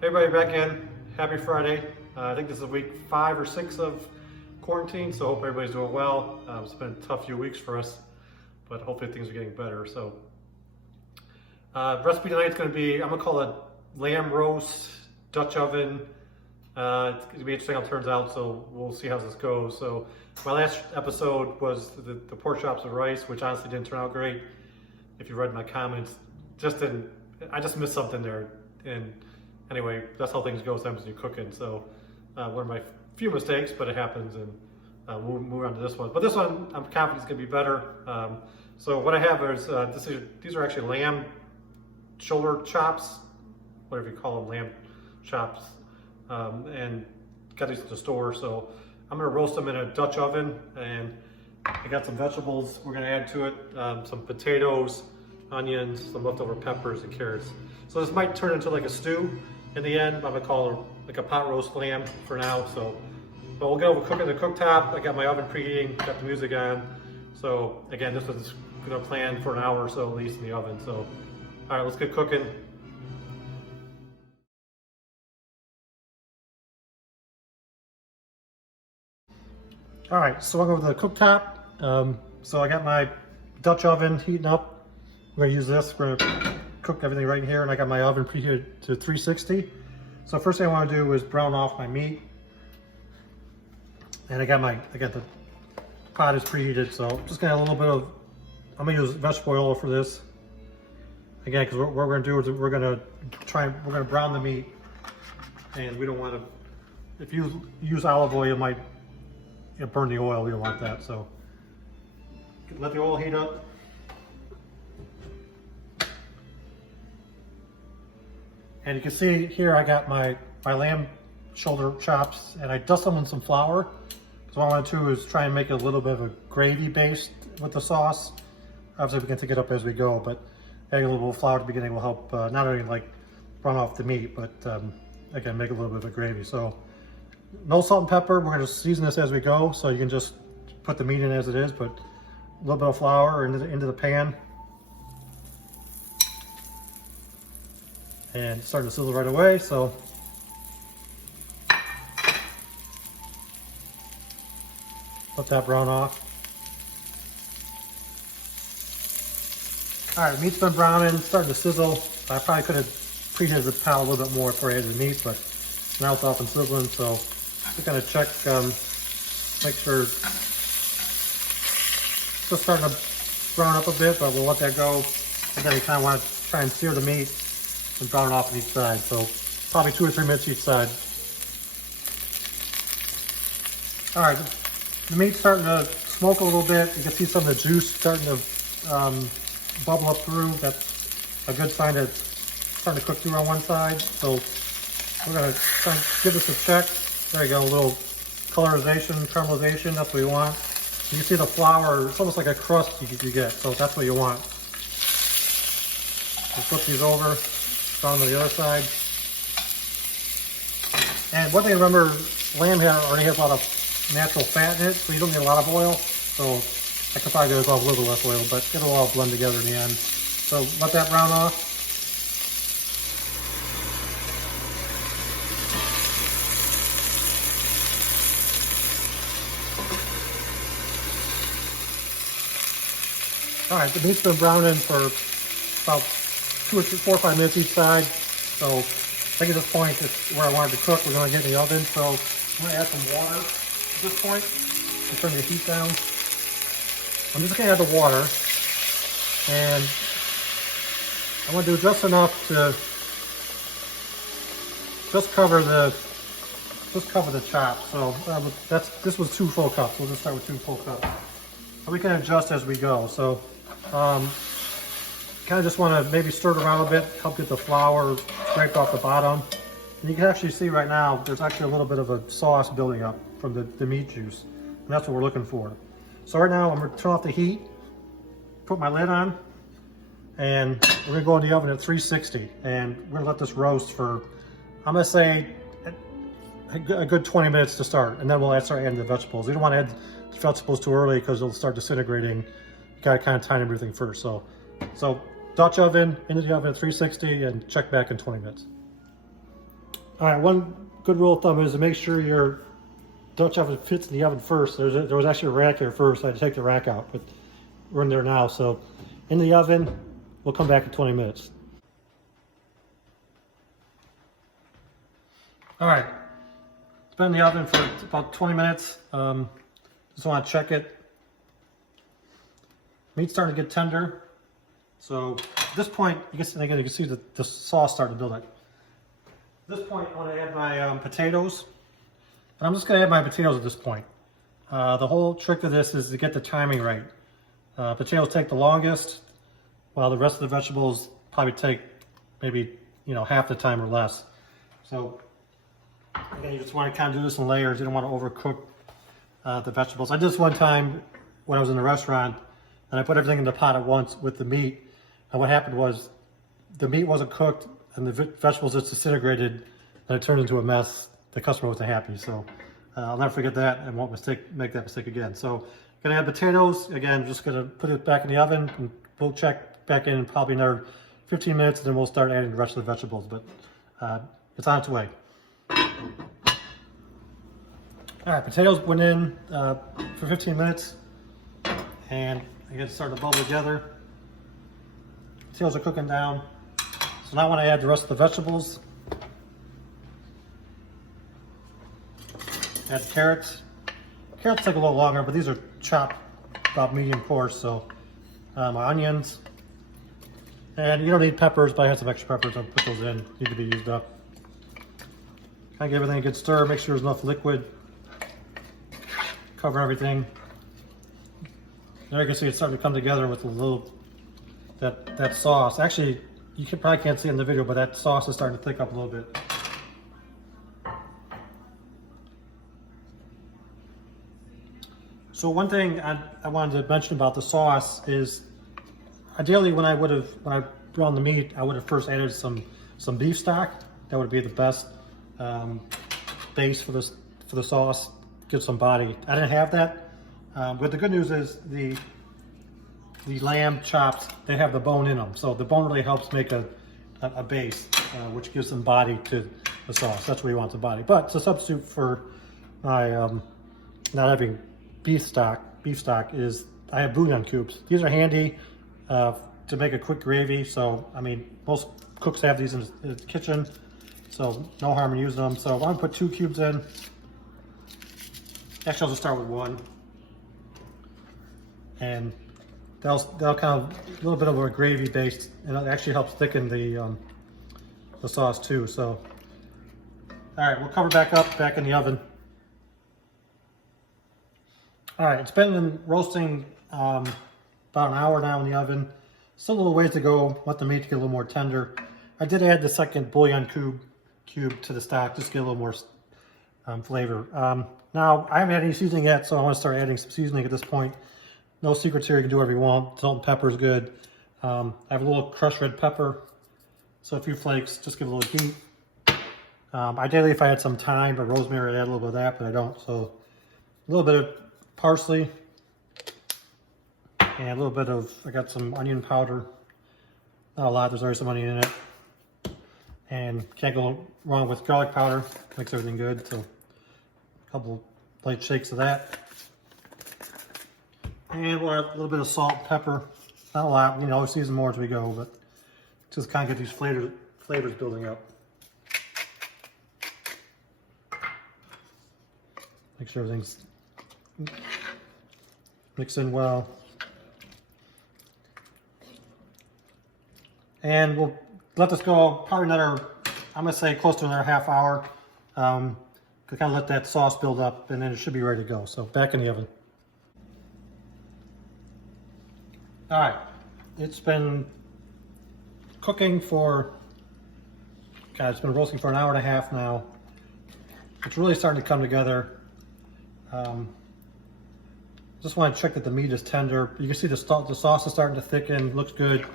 Hey everybody, back in. Happy Friday. I think this is week 5 or 6 of quarantine, so hope everybody's doing well. It's been a tough few weeks for us, but hopefully things are getting better. So, recipe tonight is going to be, I'm going to call it lamb roast, Dutch oven. It's going to be interesting how it turns out, so we'll see how this goes. So, my last episode was the pork chops and rice, which honestly didn't turn out great. If you read my comments, I just missed something there. And anyway, that's how things go sometimes when you're cooking. So one of my few mistakes, but it happens, and we'll move on to this one. But this one, I'm confident it's gonna be better. So what I have is, these are actually lamb shoulder chops, whatever you call them, lamb chops, and got these at the store. So I'm gonna roast them in a Dutch oven, and I got some vegetables we're gonna add to it, some potatoes, onions, some leftover peppers and carrots. So this might turn into like a stew in the end. I'm gonna call it like a pot roast lamb for now. So, but we'll get over cooking the cooktop. I got my oven preheating, got the music on. So again, this was gonna plan for an hour or so at least in the oven. So, all right, let's get cooking. All right, so I'll go to the cooktop. So I got my Dutch oven heating up. We're gonna use this. We're gonna cook everything right in here, and I got my oven preheated to 360. So first thing I want to do is brown off my meat, and I got the pot is preheated. So I'm just gonna add a little bit of, I'm gonna use vegetable oil for this. Again, because what we're gonna do is we're gonna brown the meat, and we don't want to. If you use olive oil, it might burn the oil. We don't want that. So let the oil heat up. And you can see here I got my lamb shoulder chops, and I dust them in some flour. So what I want to do is try and make it a little bit of a gravy based with the sauce. Obviously we can take it up as we go, but adding a little bit of flour at the beginning will help not only like run off the meat, but again, make a little bit of a gravy. So no salt and pepper. We're going to season this as we go, so you can just put the meat in as it is, but a little bit of flour into the pan. And starting to sizzle right away, so let that brown off. All right, meat's been browning, starting to sizzle. I probably could have preheated the pan a little bit more before I added the meat, but now it's off and sizzling. So just gonna check, make sure it's just starting to brown up a bit, but we'll let that go. Again, you kind of want to try and sear the meat and brown it off on each side. So probably 2 or 3 minutes each side. All right, the meat's starting to smoke a little bit. You can see some of the juice starting to bubble up through. That's a good sign that it's starting to cook through on one side. So we're gonna try and give this a check. There you go, a little colorization, caramelization, that's what you want. You can see the flour, it's almost like a crust you get, so that's what you want. We'll flip these over. On to the other side. And one thing to remember, lamb already has a lot of natural fat in it, so you don't need a lot of oil. So I could probably do a little less oil, but it'll all blend together in the end. So let that brown off. All right, the meat's been browning for about 4 or 5 minutes each side. So I think at this point, it's where I wanted to cook. We're going to get in the oven. So I'm going to add some water at this point and turn the heat down. I'm just going to add the water, and I'm going to do just enough to just cover the chop. So this was 2 full cups. We'll just start with 2 full cups. So we can adjust as we go. So kind of just want to maybe stir it around a bit, help get the flour scraped off the bottom. And you can actually see right now, there's actually a little bit of a sauce building up from the meat juice. And that's what we're looking for. So right now, I'm going to turn off the heat, put my lid on, and we're going to go in the oven at 360. And we're going to let this roast for, I'm going to say, a good 20 minutes to start. And then we'll start adding the vegetables. You don't want to add the vegetables too early because they'll start disintegrating. You got to kind of time everything first. So Dutch oven, into the oven at 360, and check back in 20 minutes. All right, one good rule of thumb is to make sure your Dutch oven fits in the oven first. There was actually a rack there first. I had to take the rack out, but we're in there now. So in the oven, we'll come back in 20 minutes. All right, it's been in the oven for about 20 minutes. Just want to check it. Meat's starting to get tender. So at this point, you can see the sauce starting to build up. At this point, I want to add my potatoes. And I'm just going to add my potatoes at this point. The whole trick of this is to get the timing right. Potatoes take the longest, while the rest of the vegetables probably take maybe half the time or less. So again, you just want to kind of do this in layers. You don't want to overcook the vegetables. I did this one time when I was in the restaurant, and I put everything in the pot at once with the meat. And what happened was the meat wasn't cooked, and the vegetables just disintegrated, and it turned into a mess. The customer wasn't happy, so I'll never forget that and won't make that mistake again. So gonna add potatoes. Again, just gonna put it back in the oven, and we'll check back in probably another 15 minutes, and then we'll start adding the rest of the vegetables, but it's on its way. All right, potatoes went in for 15 minutes, and again, starting to bubble together. Potatoes are cooking down. So now I want to add the rest of the vegetables. Add carrots. Carrots take a little longer, but these are chopped about medium coarse. So my onions. And you don't need peppers, but I had some extra peppers. I'll put those in. Need to be used up. Kind of give everything a good stir. Make sure there's enough liquid. Cover everything. There you can see it's starting to come together with a little that sauce. Actually, you probably can't see it in the video, but that sauce is starting to thick up a little bit. So one thing I wanted to mention about the sauce is, ideally when I browned the meat, I would have first added some beef stock. That would be the best base for the sauce. Give some body. I didn't have that, but the good news is the lamb chops, they have the bone in them, so the bone really helps make a base, which gives some body to the sauce. That's where you want the body. But it's a substitute for my not having beef stock is I have bouillon cubes. These are handy to make a quick gravy. So I mean, most cooks have these in the kitchen, so no harm in using them. So I'm gonna put 2 cubes in. Actually, I'll just start with 1, and that'll kind of a little bit of a gravy base, and it actually helps thicken the sauce too. So all right, we'll cover back in the oven. All right, it's been roasting about an hour now in the oven. Still a little ways to go. Want the meat to get a little more tender. I did add the second bouillon cube to the stock, just to get a little more flavor. Now, I haven't had any seasoning yet, so I want to start adding some seasoning at this point. No secrets here, you can do whatever you want. Salt and pepper is good. I have a little crushed red pepper, so a few flakes, just give it a little heat. Ideally, if I had some thyme or rosemary, I'd add a little bit of that, but I don't. So a little bit of parsley, and a little bit of, I got some onion powder. Not a lot, there's already some onion in it. And can't go wrong with garlic powder, makes everything good. So a couple light shakes of that. And we'll add a little bit of salt and pepper. Not a lot, I'll season more as we go, but just kind of get these flavors building up. Make sure everything's mixed in well. And we'll let this go probably another, I'm gonna say close to another half hour. To kind of let that sauce build up, and then it should be ready to go. So back in the oven. All right, it's been cooking for, it's been roasting for an hour and a half now. It's really starting to come together. Just want to check that the meat is tender. You can see the sauce is starting to thicken, looks good.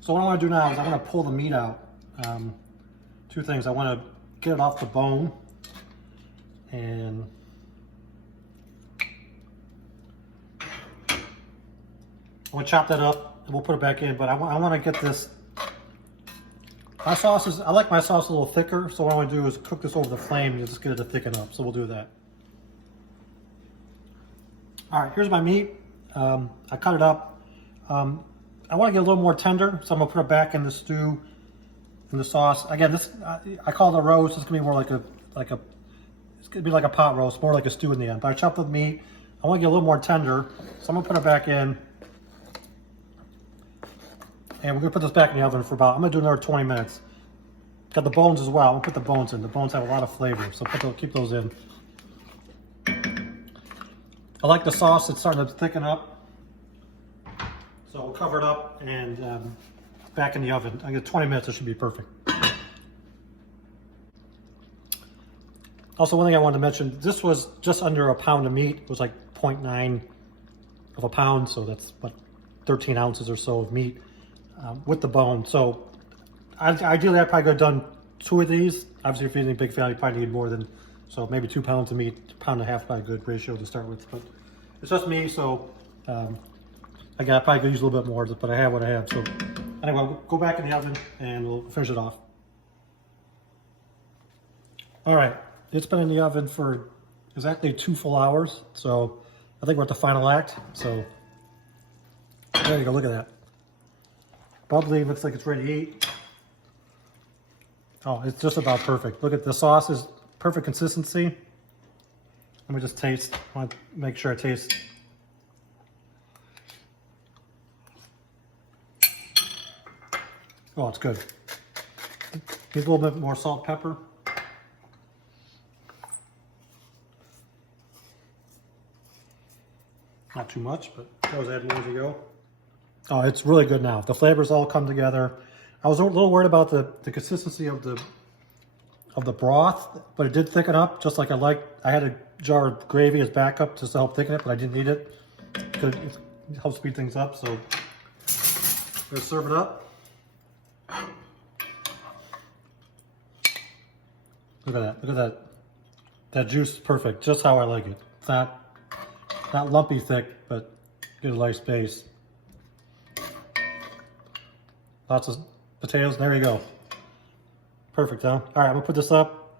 So what I want to do now is I'm going to pull the meat out. 2 things. I want to get it off the bone, and I'm going to chop that up and we'll put it back in, but I want to get this My sauce is, I like my sauce a little thicker, so what I want to do is cook this over the flame and just get it to thicken up. So we'll do that. All right, here's my meat. I cut it up. I want to get a little more tender, so I'm gonna put it back in the stew, in the sauce. Again, this I call it a roast. It's gonna be more like a it's gonna be like a pot roast, more like a stew in the end. But I chopped the meat. I want to get a little more tender, so I'm gonna put it back in. And we're gonna put this back in the oven for about, I'm gonna do another 20 minutes. Got the bones as well. I'm gonna put the bones in. The bones have a lot of flavor, so keep those in. I like the sauce, it's starting to thicken up. So we'll cover it up and back in the oven. I get 20 minutes, it should be perfect. Also, one thing I wanted to mention, this was just under a pound of meat. It was like 0.9 of a pound, so that's what, 13 ounces or so of meat with the bone. So ideally, I probably could have done 2 of these. Obviously, if you're eating a big family, you probably need more than, so maybe 2 pounds of meat, 1.5 pounds probably a good ratio to start with. But it's just me, so again, I probably could use a little bit more, but I have what I have. So anyway, we'll go back in the oven and we'll finish it off. All right, it's been in the oven for exactly 2 full hours. So I think we're at the final act. So there you go, look at that. Bubbly, looks like it's ready to eat. Oh, it's just about perfect. Look at the sauce is perfect consistency. Let me just taste. I want to make sure I taste. Oh, it's good. Needs a little bit more salt, pepper. Not too much, but always add more as you go. Oh, it's really good now. The flavors all come together. I was a little worried about the consistency of the broth, but it did thicken up just like I liked. I had a jar of gravy as backup just to help thicken it, but I didn't need it because it helps speed things up. So I'm gonna serve it up. Look at that! Look at that! That juice is perfect, just how I like it. It's not lumpy thick, but get a nice base. Lots of potatoes. There you go. Perfect, huh? All right, I'm gonna put this up.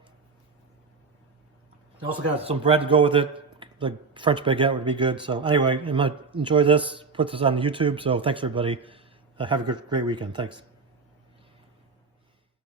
I also got some bread to go with it. The French baguette would be good. So anyway, I'm gonna enjoy this. Put this on YouTube. So thanks everybody. Have a great weekend. Thanks.